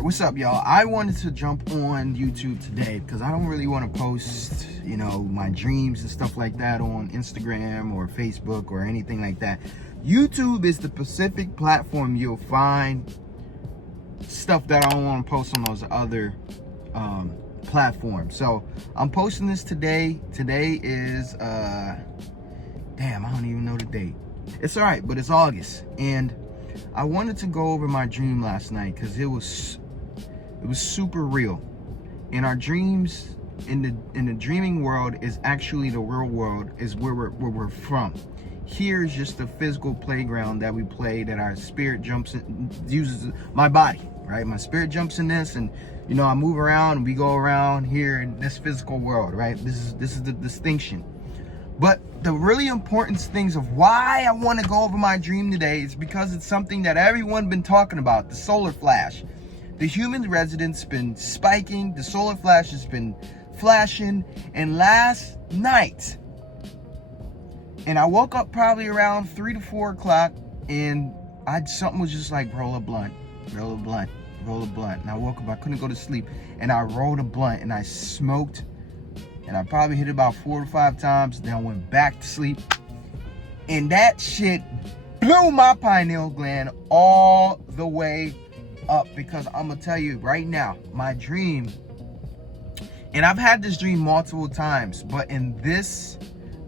Alright, what's up, y'all? I wanted to jump on YouTube today because I don't really want to post, my dreams and stuff like that on Instagram or Facebook or anything like that. YouTube is the specific platform you'll find stuff that I don't want to post on those other platforms. So I'm posting this today. Today is damn, I don't even know the date. It's alright, but it's August, and I wanted to go over my dream last night because it was super real. And our dreams in the dreaming world is actually the real world, is where we're from. Here is just the physical playground that we play, that our spirit jumps in, uses my body, right? My spirit jumps in this, and I move around and we go around here in this physical world, right? This is the distinction. But the really important things of why I want to go over my dream today is because it's something that everyone been talking about, the solar flash. The human residence been spiking, the solar flash has been flashing, and last night, and I woke up probably around 3 to 4 o'clock, and something was just like, roll a blunt, roll a blunt, roll a blunt. And I woke up, I couldn't go to sleep, and I rolled a blunt, and I smoked, and I probably hit it about 4 or 5 times. Then I went back to sleep, and that shit blew my pineal gland all the way up. Because I'm gonna tell you right now, my dream, and I've had this dream multiple times, but in this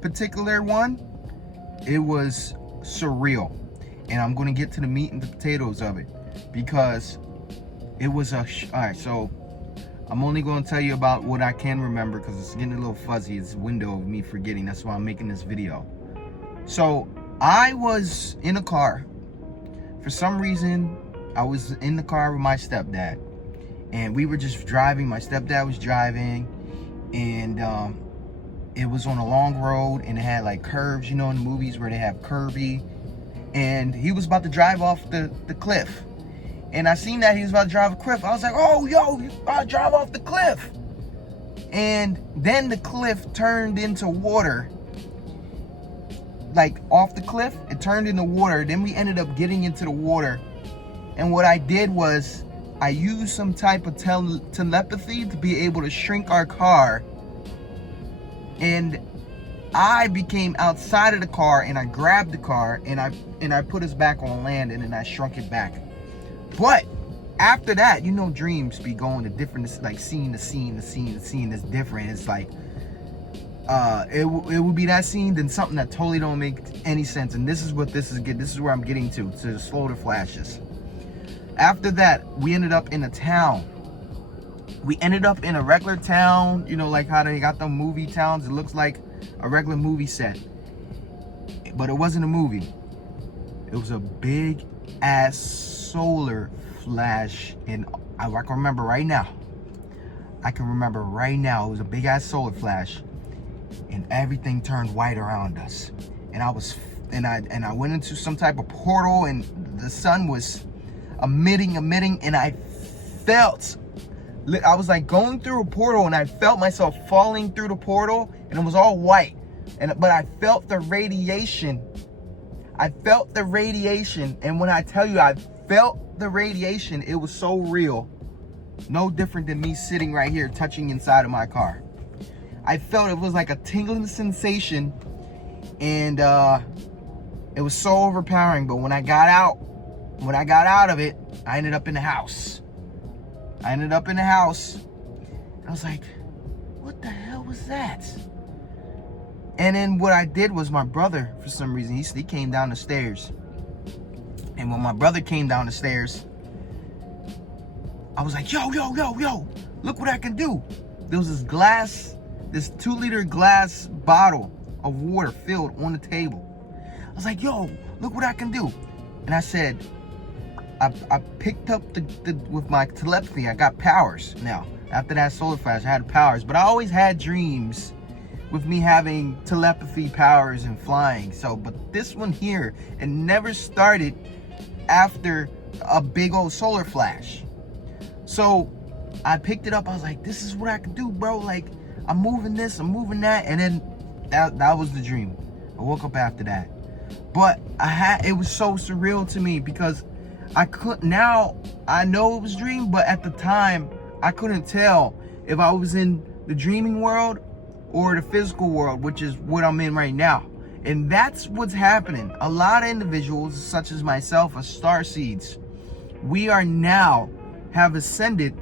particular one, it was surreal. And I'm gonna get to the meat and the potatoes of it, because it was all right, so I'm only going to tell you about what I can remember because it's getting a little fuzzy. It's a window of me forgetting. That's why I'm making this video. So I was in a car. For some reason, I was in the car with my stepdad. And we were just driving. My stepdad was driving. And it was on a long road. And it had like curves, in the movies where they have curvy. And he was about to drive off the cliff. And I seen that he was about to drive a cliff. I was like, oh, yo, he's about to drive off the cliff. And then the cliff turned into water. Like, off the cliff, it turned into water. Then we ended up getting into the water. And what I did was, I used some type of telepathy to be able to shrink our car. And I became outside of the car, and I grabbed the car, and I put us back on land, and then I shrunk it back. But after that, dreams be going to different, like scene to scene to scene to scene is different. It's like, it would be that scene, then something that totally don't make any sense. And this is what this is where I'm getting to the slower flashes. After that, we ended up in a town. We ended up in a regular town, like how they got them movie towns. It looks like a regular movie set. But it wasn't a movie. It was a big ass solar flash, and I can remember right now. It was a big ass solar flash, and everything turned white around us. And I went into some type of portal, and the sun was emitting, and I was like going through a portal, and I felt myself falling through the portal, and it was all white. But I felt the radiation. And when I tell you I felt the radiation, it was so real. No different than me sitting right here touching inside of my car. I felt it was like a tingling sensation, and it was so overpowering. But when I got out of it, I ended up in the house. I was like, what the hell was that? And then what I did was, my brother, for some reason, he came down the stairs. And when my brother came down the stairs, I was like, yo, look what I can do. There was this 2-liter glass bottle of water filled on the table. I was like, yo, look what I can do. And I said, I picked up with my telepathy, I got powers. Now, after that solar flash, I had powers. But I always had dreams with me having telepathy powers and flying. But this one here, it never started after a big old solar flash. So I picked it up. I was like, this is what I can do, bro. Like, I'm moving this, I'm moving that. And then that was the dream. I woke up after that. But it was so surreal to me because Now I know it was a dream, but at the time I couldn't tell if I was in the dreaming world or the physical world, which is what I'm in right now. And that's what's happening. A lot of individuals, such as myself, as star seeds, we are now have ascended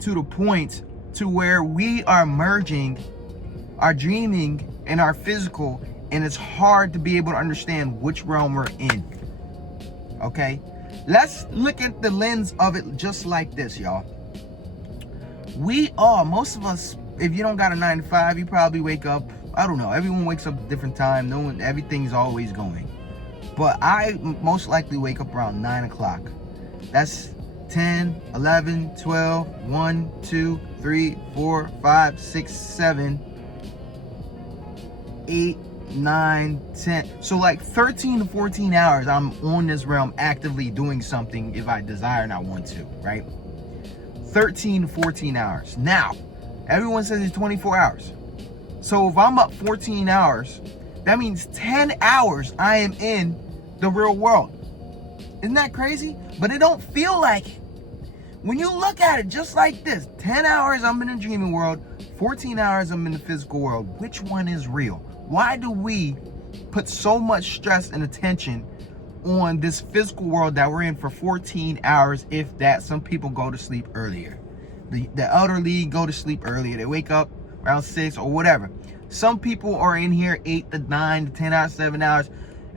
to the point to where we are merging our dreaming and our physical, and it's hard to be able to understand which realm we're in. Okay, let's look at the lens of it just like this, y'all. Most of us, if you don't got a 9 to 5, you probably wake up, I don't know, everyone wakes up at a different time. Everything's always going. But I most likely wake up around 9 o'clock. That's 10, 11, 12, 1, 2, 3, 4, 5, 6, 7, 8, 9, 10. So like 13 to 14 hours I'm on this realm actively doing something if I desire and I want to, right? 13 to 14 hours. Now, everyone says it's 24 hours. So if I'm up 14 hours, that means 10 hours I am in the real world. Isn't that crazy? But it don't feel like it. When you look at it just like this, 10 hours I'm in the dreaming world, 14 hours I'm in the physical world. Which one is real? Why do we put so much stress and attention on this physical world that we're in for 14 hours, if that? Some people go to sleep earlier. The elderly go to sleep earlier. They wake up around 6 or whatever. Some people are in here 8 to 9 to 10 hours, 7 hours.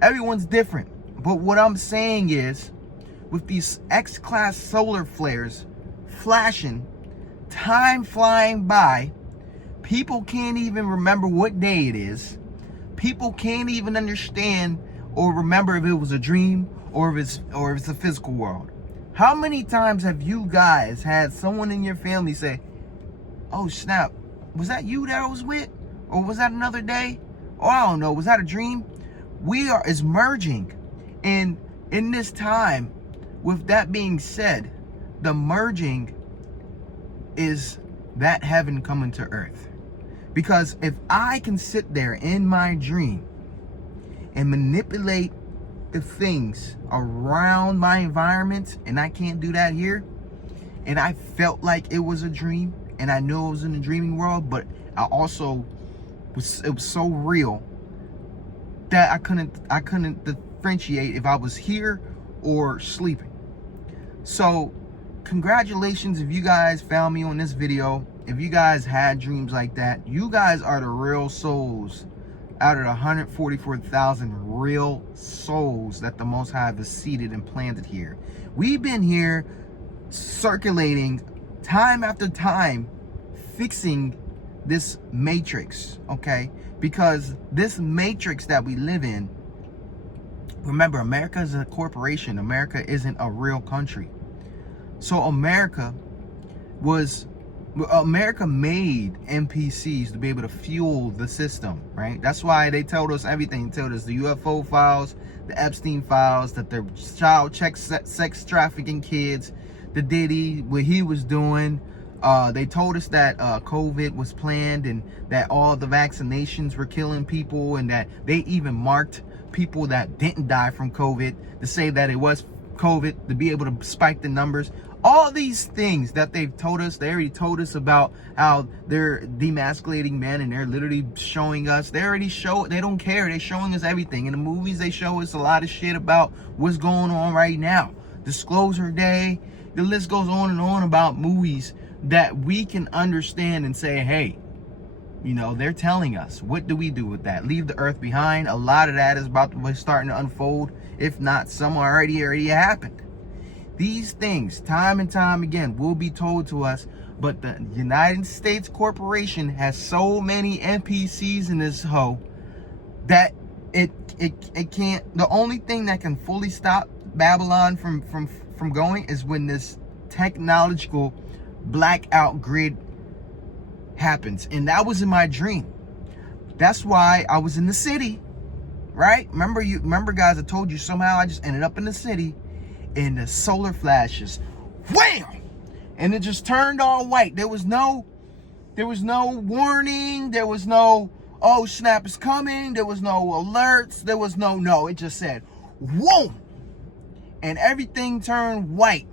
Everyone's different. But what I'm saying is, with these X-class solar flares flashing, time flying by, people can't even remember what day it is. People can't even understand or remember if it was a dream or if it's a physical world. How many times have you guys had someone in your family say, "Oh snap, was that you that I was with? Or was that another day? Or I don't know, was that a dream?" Is merging. And in this time, with that being said, the merging is that heaven coming to earth. Because if I can sit there in my dream and manipulate the things around my environment, and I can't do that here, and I felt like it was a dream, and I knew it was in the dreaming world, but I also it was so real that I couldn't differentiate if I was here or sleeping. So congratulations if you guys found me on this video. If you guys had dreams like that, you guys are the real souls out of the 144,000 real souls that the Most High has seated and planted here. We've been here circulating time after time, fixing this matrix, okay? Because this matrix that we live in, remember, America is a corporation. America isn't a real country. So America made NPCs to be able to fuel the system, right? That's why they told us everything. They told us the UFO files, the Epstein files, that they're child sex trafficking kids, the Diddy, what he was doing. They told us that COVID was planned and that all the vaccinations were killing people, and that they even marked people that didn't die from COVID to say that it was COVID to be able to spike the numbers. All these things that they've told us, they already told us about how they're demasculating men, and they're literally showing us, they don't care, they're showing us everything. In the movies, they show us a lot of shit about what's going on right now. Disclosure Day, the list goes on and on about movies that we can understand and say, hey, you know, they're telling us. What do we do with that? Leave the earth behind? A lot of that is about to be starting to unfold. If not, some already happened. These things, time and time again, will be told to us, but the United States corporation has so many NPCs in this hoe that it can't. The only thing that can fully stop Babylon from going is when this technological blackout grid happens. And that was in my dream. That's why I was in the city, right? Remember guys, I told you somehow I just ended up in the city, and the solar flashes, wham, and it just turned all white. There was no warning. There was no, oh snap, it's coming. There was no alerts. There was no, it just said whoa, and everything turned white,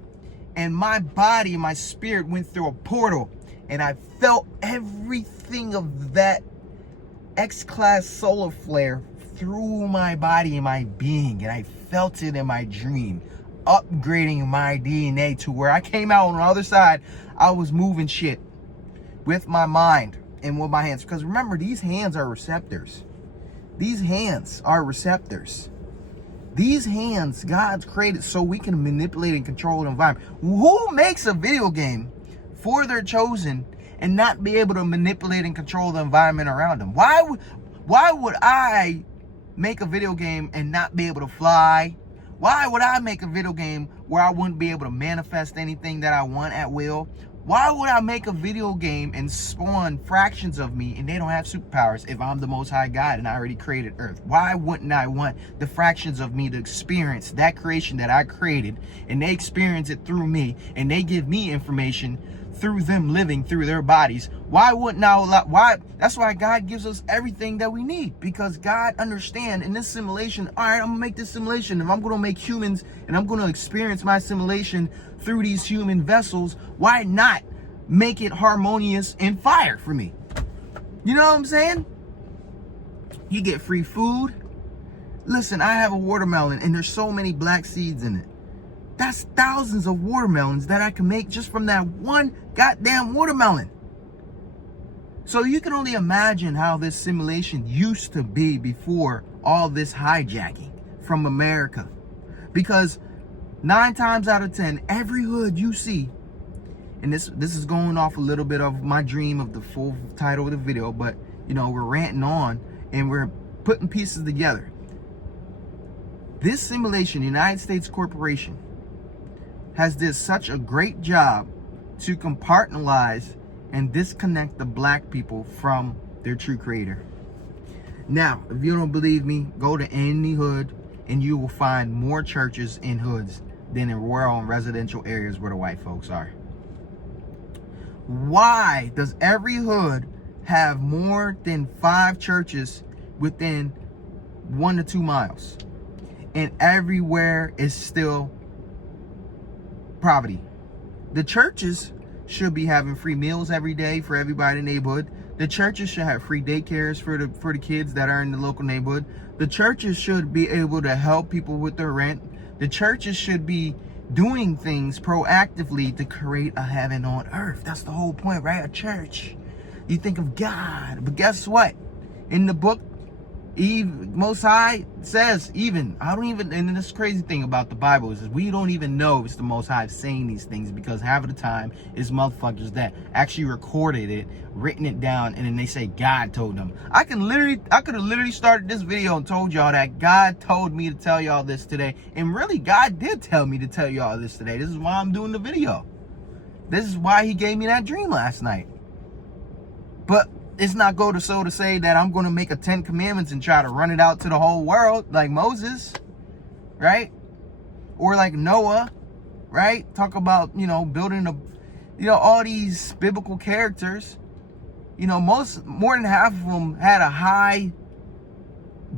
and my body and my spirit went through a portal, and I felt everything of that X-class solar flare through my body and my being, and I felt it in my dream, upgrading my DNA to where I came out on the other side. I was moving shit with my mind and with my hands, because remember, these hands are receptors. These hands are receptors. These hands God's created so we can manipulate and control the environment. Who makes a video game for their chosen and not be able to manipulate and control the environment around them? Why would I make a video game and not be able to fly? Why would I make a video game where I wouldn't be able to manifest anything that I want at will? Why would I make a video game and spawn fractions of me and they don't have superpowers if I'm the Most High God and I already created Earth? Why wouldn't I want the fractions of me to experience that creation that I created, and they experience it through me, and they give me information through them living through their bodies? Why wouldn't I allow? Why? That's why God gives us everything that we need, because God understands in this simulation, all right, I'm gonna make this simulation. If I'm gonna make humans and I'm gonna experience my simulation through these human vessels, why not make it harmonious and fire for me? You know what I'm saying? You get free food. Listen, I have a watermelon and there's so many black seeds in it. That's thousands of watermelons that I can make just from that one goddamn watermelon. So you can only imagine how this simulation used to be before all this hijacking from America. Because 9 times out of 10, every hood you see, and this is going off a little bit of my dream of the full title of the video, but you know, we're ranting on and we're putting pieces together. This simulation, United States Corporation, has did such a great job to compartmentalize and disconnect the black people from their true creator. Now, if you don't believe me, go to any hood and you will find more churches in hoods than in rural and residential areas where the white folks are. Why does every hood have more than 5 churches within 1 to 2 miles? And everywhere is still poverty. The churches should be having free meals every day for everybody in the neighborhood. The churches should have free daycares for the kids that are in the local neighborhood. The churches should be able to help people with their rent. The churches should be doing things proactively to create a heaven on earth. That's the whole point, right? A church. You think of God, but guess what? In the book, Most High says, and this crazy thing about the Bible is we don't even know if it's the Most High saying these things, because half of the time it's motherfuckers that actually recorded it, written it down, and then they say God told them. I could have literally started this video and told y'all that God told me to tell y'all this today, and really God did tell me to tell y'all this today. This is why I'm doing the video. This is why he gave me that dream last night. But it's not to say that I'm going to make a 10 commandments and try to run it out to the whole world like Moses, right? Or like Noah, right? Talk about, building all these biblical characters. More than half of them had a high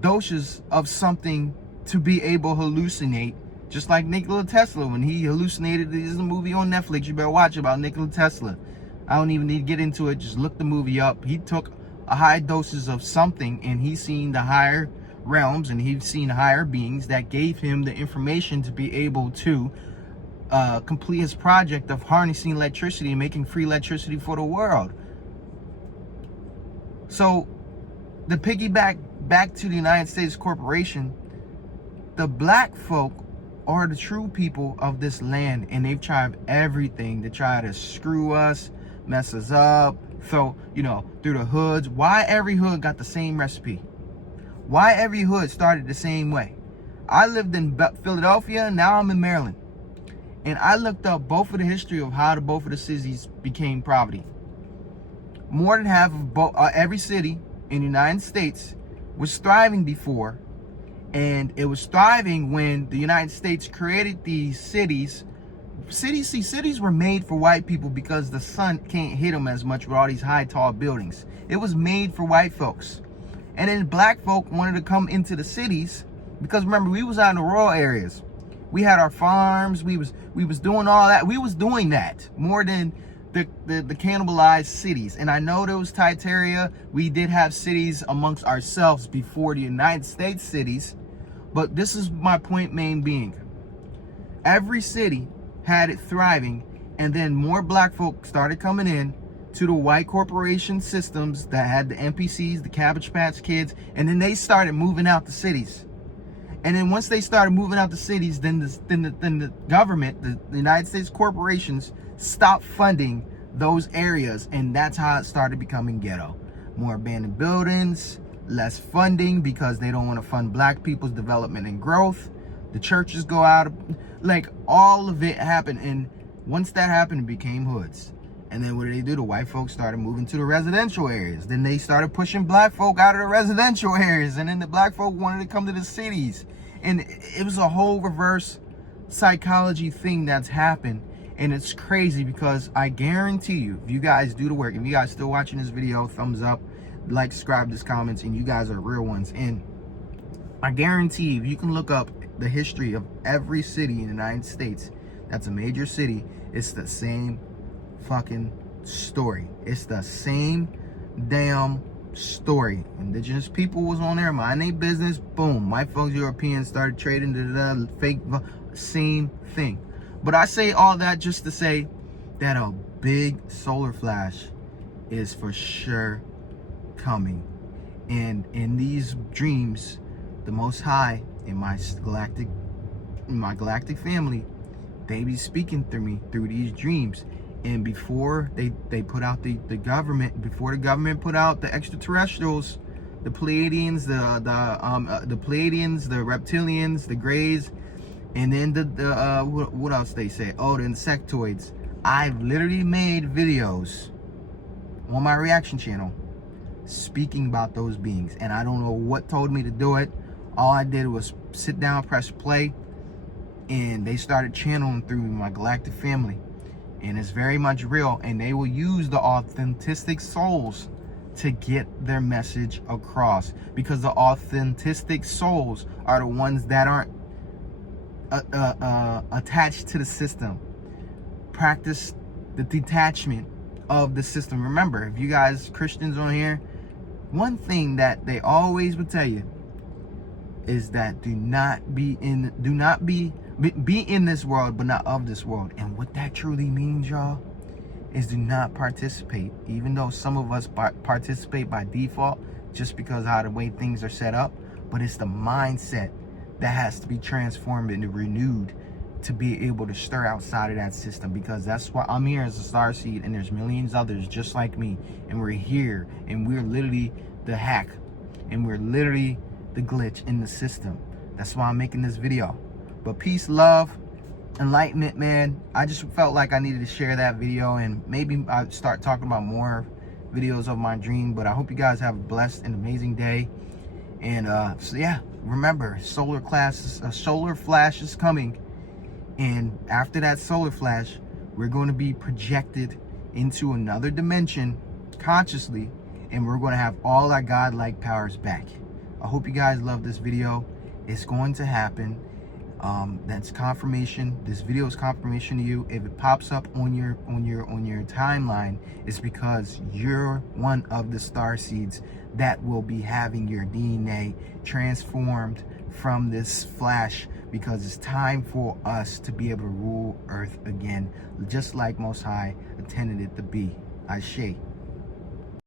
doses of something to be able to hallucinate. Just like Nikola Tesla, when he hallucinated. There's a movie on Netflix, you better watch, about Nikola Tesla. I don't even need to get into it. Just look the movie up. He took a high doses of something, and he's seen the higher realms, and he's seen higher beings that gave him the information to be able to complete his project of harnessing electricity and making free electricity for the world. So, the piggyback back to the United States Corporation, the black folk are the true people of this land, and they've tried everything to try to screw us, mess us up, through the hoods. Why every hood got the same recipe? Why every hood started the same way? I lived in Philadelphia, now I'm in Maryland. And I looked up both of the history of how both of the cities became poverty. More than half of every city in the United States was thriving before. And it was thriving when the United States created these cities. Cities were made for white people because the sun can't hit them as much with all these high, tall buildings. It was made for white folks. And then black folk wanted to come into the cities because, remember, we was out in the rural areas. We had our farms. We was doing all that. We was doing that more than the cannibalized cities. And I know there was Titaria. We did have cities amongst ourselves before the United States cities. But this is my point main being. Every city had it thriving, and then more black folk started coming in to the white corporation systems that had the NPCs, the Cabbage Patch Kids, and then they started moving out the cities. And then once they started moving out the cities, then the government, the United States corporations, stopped funding those areas, and that's how it started becoming ghetto. More abandoned buildings, less funding because they don't want to fund black people's development and growth. The churches go out, like all of it happened. And once that happened, it became hoods. And then what did they do? The white folks started moving to the residential areas. Then they started pushing black folk out of the residential areas. And then the black folk wanted to come to the cities. And it was a whole reverse psychology thing that's happened. And it's crazy because I guarantee you, if you guys do the work, if you guys still watching this video, thumbs up, like, subscribe, this comments, and you guys are real ones. And I guarantee you, if you can look up the history of every city in the United States that's a major city, it's the same fucking story. It's the same damn story. Indigenous people was on there, mind their business, boom, white folks, Europeans started trading the fake, same thing. But I say all that just to say that a big solar flash is for sure coming. And in these dreams, the Most High in my galactic family, they be speaking through me through these dreams. And before they put out the government, before the government put out the extraterrestrials, the Pleiadians, the Pleiadians, the reptilians, the Greys, and then what else they say? Oh, the insectoids. I've literally made videos on my reaction channel speaking about those beings, and I don't know what told me to do it. All I did was sit down, press play, and they started channeling through my galactic family. And it's very much real, and they will use the authentic souls to get their message across, because the authentic souls are the ones that aren't attached to the system, practice the detachment of the system. Remember, if you guys Christians on here, one thing that they always would tell you is that do not be in this world, but not of this world. And what that truly means, y'all, is do not participate. Even though some of us participate by default, just because of how the way things are set up, but it's the mindset that has to be transformed and renewed to be able to stir outside of that system. Because that's why I'm here as a starseed, and there's millions others just like me, and we're here, and we're literally the hack, and we're literally the glitch in the system. That's why I'm making this video. But peace, love, enlightenment, man. I just felt like I needed to share that video, and maybe I'll start talking about more videos of my dream. But I hope you guys have a blessed and amazing day. And so yeah, remember, solar flash is coming. And after that solar flash, we're going to be projected into another dimension consciously, and we're going to have all our godlike powers back. I hope you guys love this video. It's going to happen. That's confirmation. This video is confirmation to you. If it pops up on your timeline, it's because you're one of the star seeds that will be having your DNA transformed from this flash, because it's time for us to be able to rule Earth again, just like Most High intended it to be. Ashe.